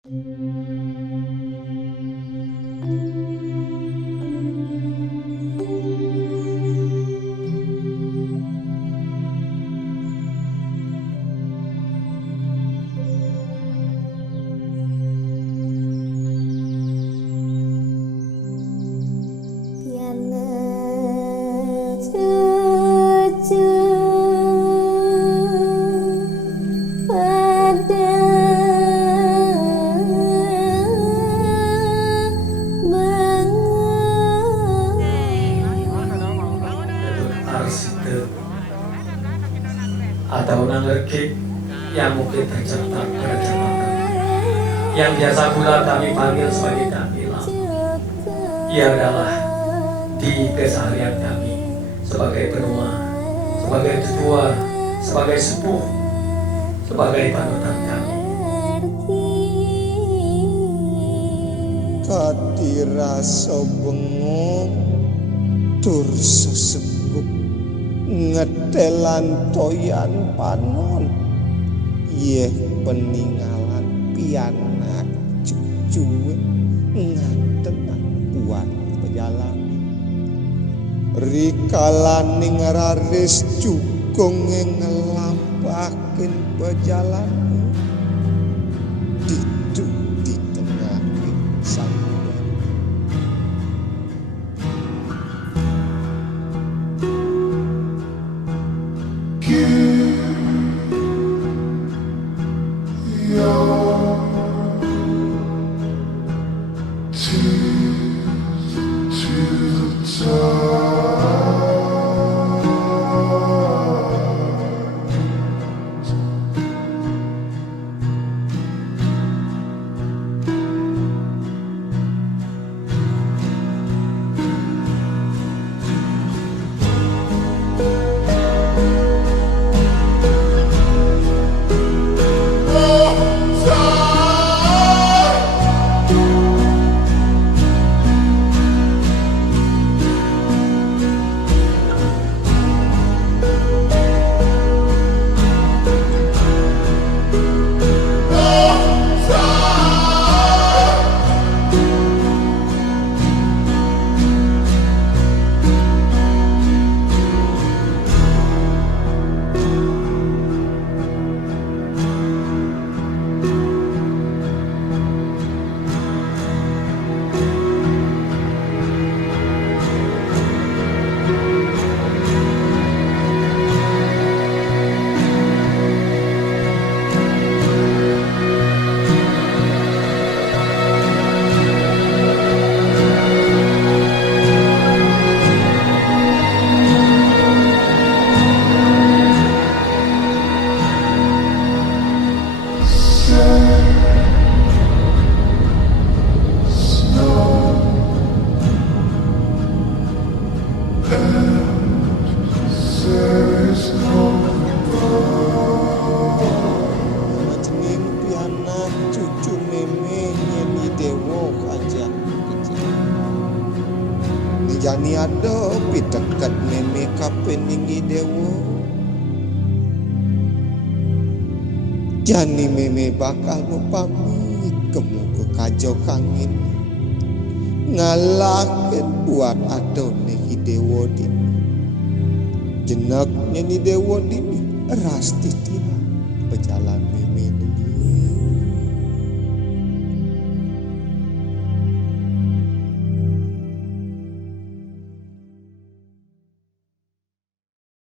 atau nangerkik yang mungkin tercetak berjabatan, yang biasa pula kami panggil sebagai Damila. Ia adalah di keseharian kami sebagai benua, sebagai tetua, sebagai sepuh, sebagai panutan kami. Katirasa bengong tur sesekup ngetelan toyan panon yeh peninggalan pianak cucuwe ngatenan buat pejalan rikalaning raris cukong ngelampakin pejalan diduk di tengah sampan. Jani ada pitekat meme kapeningi dewa Jani meme bakal pamit kemu ke kajo kangin ngalakin buat ado nehi dewa dini jenaknya ni dewa dini ras titira pejalan meme